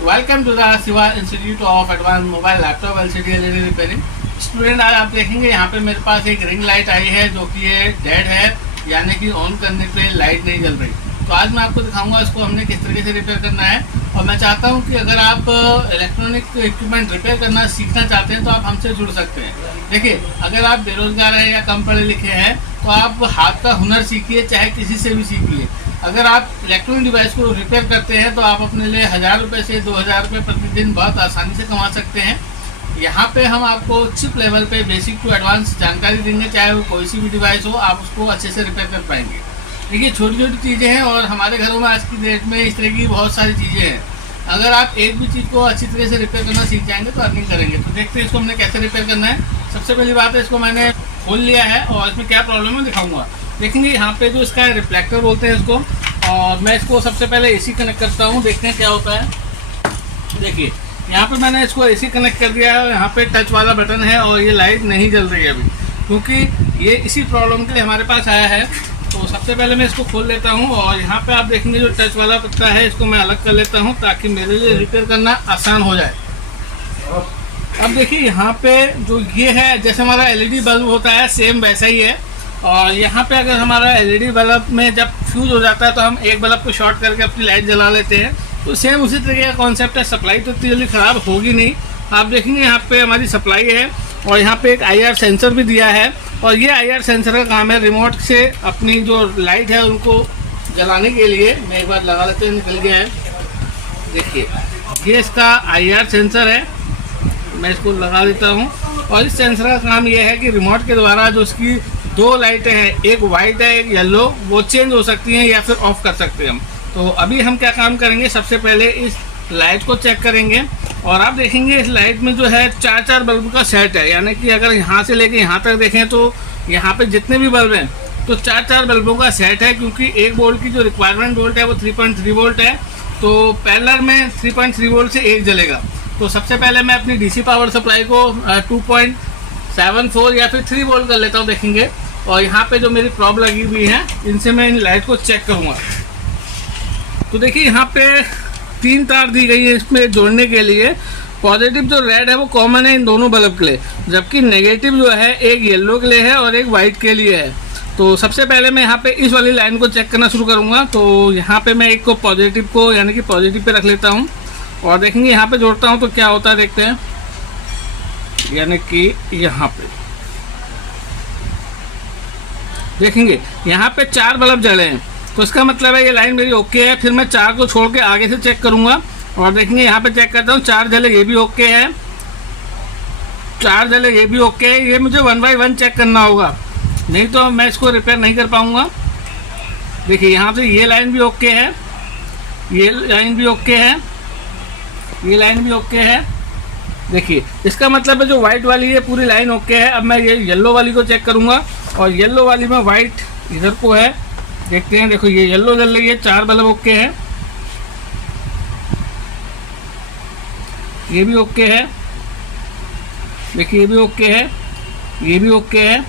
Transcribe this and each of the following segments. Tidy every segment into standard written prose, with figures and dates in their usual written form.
Welcome to the Shiva institute of advance mobile laptop LCD LED repairing. Student, आज आप देखेंगे यहाँ पे मेरे पास एक रिंग लाइट आई है जो कि ये डेड है, यानी कि ऑन करने पे लाइट नहीं जल रही। तो आज मैं आपको दिखाऊंगा इसको हमने किस तरीके से रिपेयर करना है। और मैं चाहता हूँ कि अगर आप इलेक्ट्रॉनिक इक्विपमेंट रिपेयर करना सीखना चाहते हैं तो आप हमसे जुड़ सकते हैं। देखिए, अगर आप बेरोजगार हैं या कम पढ़े लिखे हैं तो आप हाथ का हुनर सीखिए, चाहे किसी से भी सीखिए। अगर आप इलेक्ट्रॉनिक डिवाइस को रिपेयर करते हैं तो आप अपने लिए 1000 रुपये से 2000 रुपये प्रतिदिन बहुत आसानी से कमा सकते हैं। यहाँ पे हम आपको चिप लेवल पे बेसिक टू एडवांस जानकारी देंगे, चाहे वो कोई सी भी डिवाइस हो, आप उसको अच्छे से रिपेयर कर पाएंगे। देखिए, छोटी छोटी चीज़ें हैं और हमारे घरों में आज की डेट में इस तरह की बहुत सारी चीज़ें हैं। अगर आप एक भी चीज़ को अच्छी तरह से रिपेयर करना सीख जाएंगे तो अर्निंग करेंगे। तो देखते हैं इसको हमने कैसे रिपेयर करना है। सबसे पहली बात है, इसको मैंने खोल लिया है और इसमें क्या प्रॉब्लम है दिखाऊंगा। देखेंगे यहाँ पे जो इसका रिफ्लेक्टर बोलते हैं इसको, और मैं इसको सबसे पहले एसी कनेक्ट करता हूँ, देखते हैं क्या होता है। देखिए, यहाँ पे मैंने इसको एसी कनेक्ट कर दिया है और यहाँ पे टच वाला बटन है और ये लाइट नहीं जल रही है अभी, क्योंकि ये इसी प्रॉब्लम के लिए हमारे पास आया है। तो सबसे पहले मैं इसको खोल लेता हूँ और यहाँ पे आप देखेंगे जो टच वाला पत्ता है इसको मैं अलग कर लेता हूँ ताकि मेरे लिए रिपेयर करना आसान हो जाए। अब देखिए, यहाँ पे जो ये है, जैसे हमारा एलईडी बल्ब होता है सेम वैसा ही है। और यहाँ पे अगर हमारा एलईडी बल्ब में जब फ्यूज हो जाता है तो हम एक बल्ब को शॉर्ट करके अपनी लाइट जला लेते हैं, तो सेम उसी तरीके का कॉन्सेप्ट है। सप्लाई तो इतनी जल्दी ख़राब होगी नहीं। आप देखेंगे यहाँ पे हमारी सप्लाई है और यहाँ पे एक IR सेंसर भी दिया है। और ये IR सेंसर का काम है रिमोट से अपनी जो लाइट है उनको जलाने के लिए। मैं एक बार लगा लेते हैं, निकल गया है। देखिए, ये इसका IR सेंसर है, मैं इसको लगा देता हूँ। और इस सेंसर का काम ये है कि रिमोट के द्वारा जो इसकी दो लाइटें हैं, एक वाइट है एक येलो, वो चेंज हो सकती हैं या फिर ऑफ कर सकते हैं हम। तो अभी हम क्या काम करेंगे, सबसे पहले इस लाइट को चेक करेंगे। और आप देखेंगे इस लाइट में जो है 4 बल्ब का सेट है, यानी कि अगर यहाँ से लेके यहाँ तक देखें तो यहाँ पे जितने भी बल्ब हैं तो 4 बल्बों का सेट है। क्योंकि एक बोल्ट की जो रिक्वायरमेंट वोल्ट है वो 3.3 वोल्ट है, तो पैरेलल में 3.3 वोल्ट से एक जलेगा। तो सबसे पहले मैं अपनी DC पावर सप्लाई को 2.74 या फिर 3 वोल्ट कर लेता हूँ, देखेंगे। और यहाँ पे जो मेरी प्रॉब लगी हुई है इनसे मैं इन लाइट को चेक करूँगा। तो देखिए, यहाँ पे 3 तार दी गई है इसमें जोड़ने के लिए। पॉजिटिव जो रेड है वो कॉमन है इन दोनों बल्ब के लिए, जबकि नेगेटिव जो है एक येलो के लिए है और एक वाइट के लिए है। तो सबसे पहले मैं यहाँ पे इस वाली लाइन को चेक करना शुरू करूँगा। तो यहाँ पे मैं एक को पॉजिटिव को यानी कि पॉजिटिव पे रख लेता हूँ और देखेंगे यहाँ पे जोड़ता हूँ तो क्या होता है, देखते हैं। यानी कि यहाँ पे देखेंगे यहाँ पे 4 बल्ब जले हैं, तो इसका मतलब है ये लाइन मेरी ओके है। फिर मैं 4 को छोड़ के आगे से चेक करूँगा और देखेंगे यहाँ पे चेक करता हूँ, 4 जले, ये भी ओके है। 4 जले, ये भी ओके है। ये मुझे 1 बाय 1 चेक करना होगा, नहीं तो मैं इसको रिपेयर नहीं कर पाऊँगा। देखिए, यहाँ से ये लाइन भी ओके है, ये लाइन भी ओके है, ये लाइन भी ओके है। देखिए, इसका मतलब है जो वाइट वाली है पूरी लाइन ओके है। अब मैं ये येलो वाली को चेक करूँगा और येलो वाली में वाइट इधर को है, देखते हैं। देखो, ये येलो जल रही है, 4 बल्ब ओके है, ये भी ओके है। देखिए, ये भी ओके है, ये भी ओके है,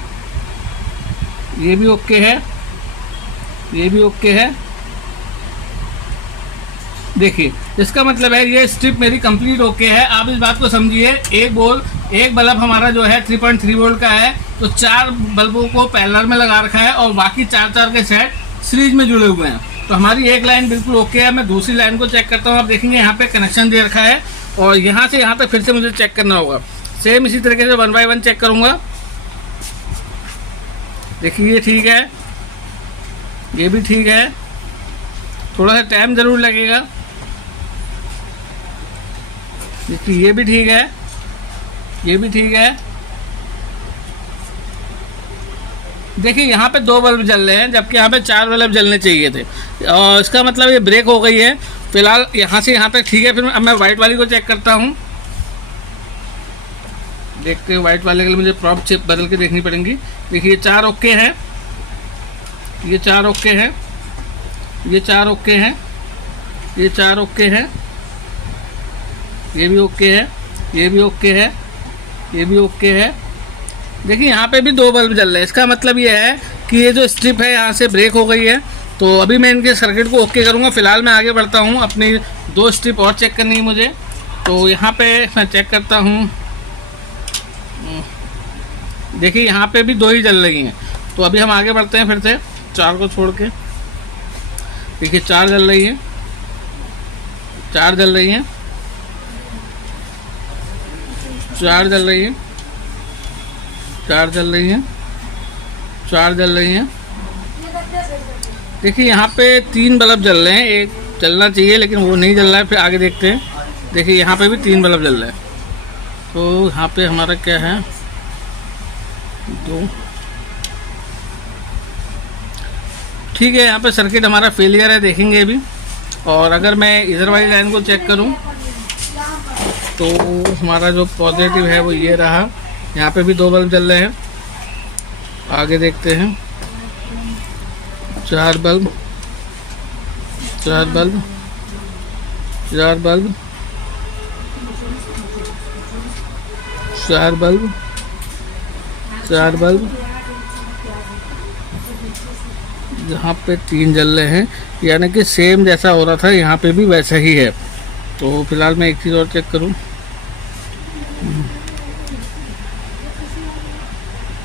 ये भी ओके है, ये भी ओके है। देखिए, इसका मतलब है ये स्ट्रिप मेरी कंप्लीट ओके है। आप इस बात को समझिए, एक बल्ब हमारा जो है 3.3 वोल्ट का है, तो 4 बल्बों को पैरेलल में लगा रखा है और बाकी 4 के सेट सीरीज में जुड़े हुए हैं। तो हमारी एक लाइन बिल्कुल ओके है। मैं दूसरी लाइन को चेक करता हूँ। आप देखेंगे यहाँ पे कनेक्शन दे रखा है और यहाँ से यहाँ तक फिर से मुझे चेक करना होगा। सेम इसी तरीके से 1 बाय 1 चेक करूँगा। देखिए, ये ठीक है, ये भी ठीक है, थोड़ा सा टाइम ज़रूर लगेगा। देखिए, ये भी ठीक है, ये भी ठीक है। देखिए, यहाँ पे 2 बल्ब जल रहे हैं जबकि यहाँ पे 4 बल्ब जलने चाहिए थे, और इसका मतलब ये ब्रेक हो गई है। फिलहाल यहाँ से यहाँ तक ठीक है। फिर अब मैं वाइट वाली को चेक करता हूँ। देखते हैं, वाइट वाले के लिए मुझे प्रॉब चिप बदल के देखनी पड़ेंगी। देखिए, 4 ओके हैं, ये 4 ओके हैं, ये 4 ओके हैं, ये 4 ओके हैं, ये भी ओके है, ये भी ओके है, ये भी ओके है। देखिए, यहाँ पे भी 2 बल्ब जल रहे हैं। इसका मतलब ये है कि ये जो स्ट्रिप है यहाँ से ब्रेक हो गई है। तो अभी मैं इनके सर्किट को ओके करूँगा। फ़िलहाल मैं आगे बढ़ता हूँ, अपनी 2 स्ट्रिप और चेक करनी है मुझे। तो यहाँ पे मैं चेक करता हूँ, देखिए यहाँ पे भी 2 ही जल रही हैं। तो अभी हम आगे बढ़ते हैं फिर से 4 को छोड़ के। देखिए 4 जल रही है, 4 जल रही हैं, 4 जल रही है, 4 जल रही हैं, 4 जल रही हैं। देखिए यहाँ पे 3 बल्ब जल रहे हैं, एक जलना चाहिए लेकिन वो नहीं जल रहा है। फिर आगे देखते हैं। देखिए यहाँ पे भी 3 बल्ब जल रहे हैं। तो यहाँ पे हमारा क्या है, 2। ठीक है, यहाँ पे सर्किट हमारा फेलियर है, देखेंगे अभी। और अगर मैं इधर वाली लाइन को चेक करूँ तो हमारा जो पॉजिटिव है वो ये रहा। यहाँ पे भी 2 बल्ब जल रहे हैं। आगे देखते हैं, 4 bulb, 4 bulb, 4 bulb, 4 bulb, 4 bulb. यहाँ पे 3 जल रहे हैं, यानी कि सेम जैसा हो रहा था यहाँ पे भी वैसा ही है। तो फिलहाल मैं एक चीज़ और चेक करूँ,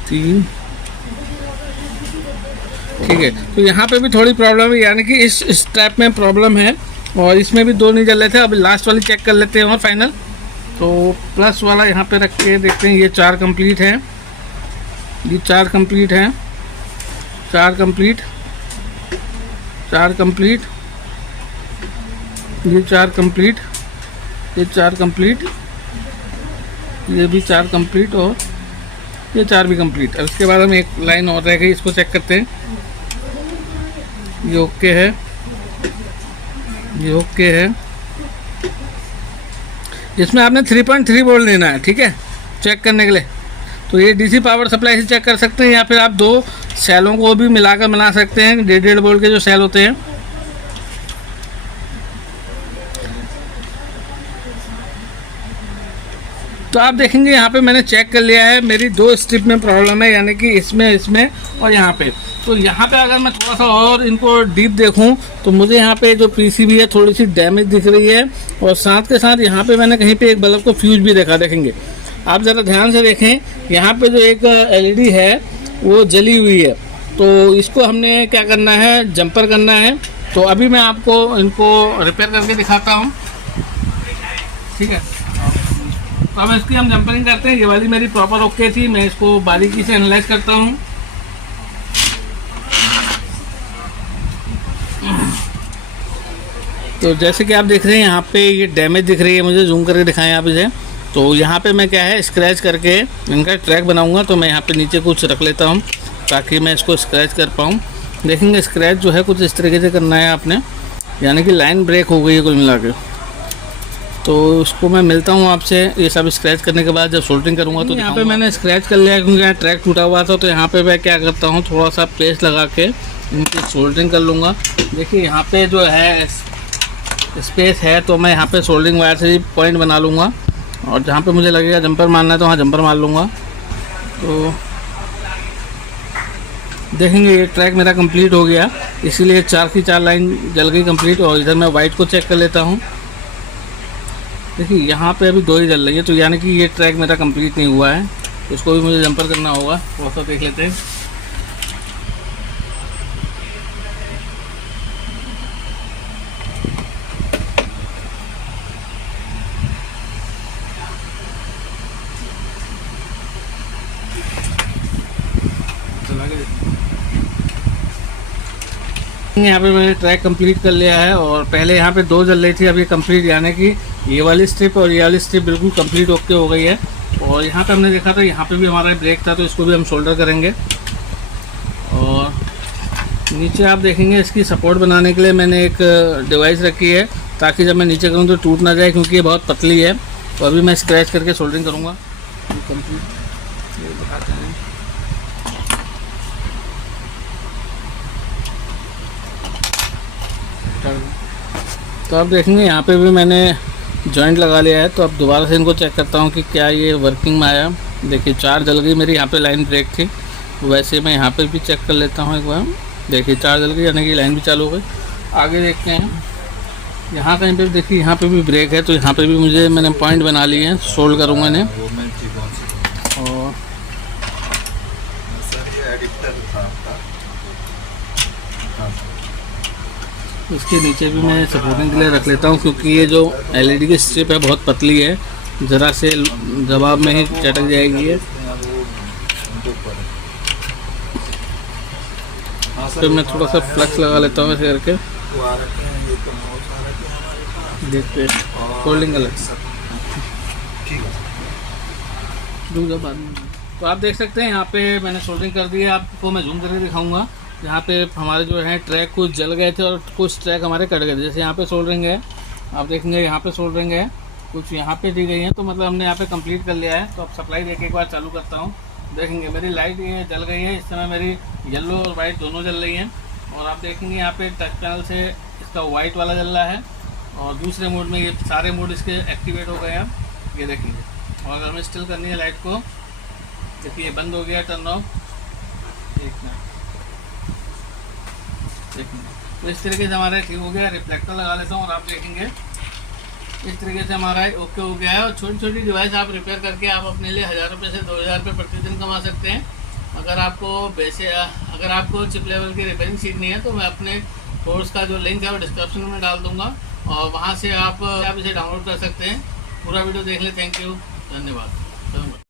3। ठीक है, तो यहाँ पे भी थोड़ी प्रॉब्लम है, यानी कि इस स्ट्रैप में प्रॉब्लम है और इसमें भी 2 नहीं जल रहे थे। अभी लास्ट वाली चेक कर लेते हैं और फाइनल। तो प्लस वाला यहाँ पे रख के देखते हैं, ये 4 कंप्लीट है, ये 4 कंप्लीट है, 4 कंप्लीट, 4 कंप्लीट, ये 4 कंप्लीट, ये 4 कंप्लीट, ये भी 4 कंप्लीट और ये 4 भी कंप्लीट। अब इसके बाद हम एक लाइन और रह गई, इसको चेक करते हैं। ये ओके है, ये ओके है। इसमें आपने 3.3 वोल्ट लेना है, ठीक है, चेक करने के लिए। तो ये डीसी पावर सप्लाई से चेक कर सकते हैं, या फिर आप 2 सेलों को भी मिलाकर बना सकते हैं, 1.5 वोल्ट के जो सेल होते हैं। तो आप देखेंगे यहाँ पे मैंने चेक कर लिया है, मेरी 2 स्ट्रिप में प्रॉब्लम है, यानी कि इसमें और यहाँ पे। तो यहाँ पे अगर मैं थोड़ा सा और इनको डीप देखूँ तो मुझे यहाँ पे जो पीसीबी है थोड़ी सी डैमेज दिख रही है, और साथ के साथ यहाँ पे मैंने कहीं पे एक बल्ब को फ्यूज भी देखा। देखेंगे आप ज़रा ध्यान से देखें, यहाँ पे जो एक एलईडी है वो जली हुई है। तो इसको हमने क्या करना है, जंपर करना है। तो अभी मैं आपको इनको रिपेयर करके दिखाता हूँ, ठीक है। तो अब इसकी हम जंपरिंग करते हैं। ये वाली मेरी प्रॉपर ओके थी, मैं इसको बारीकी से एनालाइज करता हूँ। तो जैसे कि आप देख रहे हैं यहाँ पे ये डैमेज दिख रही है, मुझे जूम करके दिखाएं आप इसे। तो यहाँ पे मैं क्या है, स्क्रैच करके इनका ट्रैक बनाऊंगा। तो मैं यहाँ पे नीचे कुछ रख लेता हूँ ताकि मैं इसको स्क्रैच कर पाऊँ। देखेंगे स्क्रैच जो है कुछ इस तरीके से करना है आपने, यानी कि लाइन ब्रेक हो गई है कुल मिला के। तो इसको मैं मिलता हूँ आपसे ये सब स्क्रैच करने के बाद, जब सोल्डरिंग करूँगा। तो यहाँ पे मैंने स्क्रैच कर लिया क्योंकि यहाँ ट्रैक टूटा हुआ था। तो यहाँ पे मैं क्या करता हूँ, थोड़ा सा पेस्ट लगा के इनकी सोल्डरिंग कर लूँगा। देखिए यहाँ पे जो है स्पेस है, तो मैं यहाँ पे सोल्डरिंग वायर से पॉइंट बना लूँगा, और जहाँ पे मुझे लगेगा जंपर मारना है तो वहाँ जंपर मार लूँगा। तो देखेंगे ये ट्रैक मेरा कंप्लीट हो गया, इसीलिए 4 की 4 लाइन जल गई कंप्लीट। और इधर मैं वाइट को चेक कर लेता हूँ। देखिए यहाँ पे अभी 2 ही जल रही है, तो यानी कि ये ट्रैक मेरा कंप्लीट नहीं हुआ है। इसको भी मुझे जंपर करना होगा, थोड़ा सा देख लेते हैं। यहाँ पे मैंने ट्रैक कंप्लीट कर लिया है, और पहले यहाँ पे 2 जल रही थी, अब ये कंप्लीट, यानी कि ये वाली स्ट्रिप और ये वाली स्ट्रिप बिल्कुल कंप्लीट ओके हो गई है। और यहाँ पे हमने देखा था यहाँ पे भी हमारा ब्रेक था, तो इसको भी हम सोल्डर करेंगे। और नीचे आप देखेंगे इसकी सपोर्ट बनाने के लिए मैंने एक डिवाइस रखी है, ताकि जब मैं नीचे करूँ तो टूट ना जाए, क्योंकि ये बहुत पतली है। तो अभी मैं स्क्रैच करके सोल्डरिंग करूँगा। कंप्लीट दिखाते हैं। तो आप देखेंगे यहाँ पे भी मैंने जॉइंट लगा लिया है। तो अब दोबारा से इनको चेक करता हूँ कि क्या ये वर्किंग में आया। देखिए 4 जल गई मेरी, यहाँ पे लाइन ब्रेक थी। वैसे मैं यहाँ पे भी चेक कर लेता हूँ एक बार। देखिए 4 जल गई, यानी कि लाइन भी चालू हो गई। आगे देखते हैं, यहाँ कहीं पे भी देखिए, यहाँ पे भी ब्रेक है, तो यहाँ पे भी मैंने पॉइंट बना लिए हैं, सोल्ड करूँगा इन्हें। और इसके नीचे भी मैं सपोर्टिंग के लिए रख लेता हूँ, क्योंकि ये जो एलईडी की स्ट्रिप है बहुत पतली है, ज़रा से जवाब में ही चटक जाएगी ये। फिर मैं थोड़ा सा फ्लक्स लगा लेता हूँ ऐसे करके, देखते फोल्डिंग अलग। तो आप देख सकते हैं यहाँ पे मैंने सोल्डरिंग कर दी है। आपको मैं जूम करके दिखाऊंगा। यहाँ पे हमारे जो है ट्रैक कुछ जल गए थे और कुछ ट्रैक हमारे कट गए थे। जैसे यहाँ पे सोल्डरिंग है, आप देखेंगे यहाँ पे सोल्डरिंग है, कुछ यहाँ पे दी गई है, तो मतलब हमने यहाँ पे कंप्लीट कर लिया है। तो अब सप्लाई देके एक बार चालू करता हूँ। देखेंगे मेरी लाइट ये जल गई है, इस समय मेरी येलो और वाइट दोनों जल रही हैं। और आप देखेंगे यहाँ पे टच पैनल से इसका वाइट वाला जल रहा है, और दूसरे मोड में ये सारे मोड इसके एक्टिवेट हो गए हैं, ये देखेंगे। और अगर हमें स्टिल करनी है लाइट को, देखिए ये बंद हो गया, टर्न ऑफ। देखना, तो इस तरीके से हमारा ठीक हो गया। रिफ्लेक्टर लगा लेता हूँ और आप देखेंगे इस तरीके से हमारा ओके हो गया है। और छोटी छोटी डिवाइस आप रिपेयर करके आप अपने लिए 1000 रुपये से 2000 रुपये प्रतिदिन कमा सकते हैं। अगर आपको चिप लेवल की रिपेयरिंग सीखनी है तो मैं अपने कोर्स का जो लिंक है वो डिस्क्रिप्शन में डाल दूंगा, और वहाँ से आप इसे डाउनलोड कर सकते हैं। पूरा वीडियो देख लें। थैंक यू, धन्यवाद।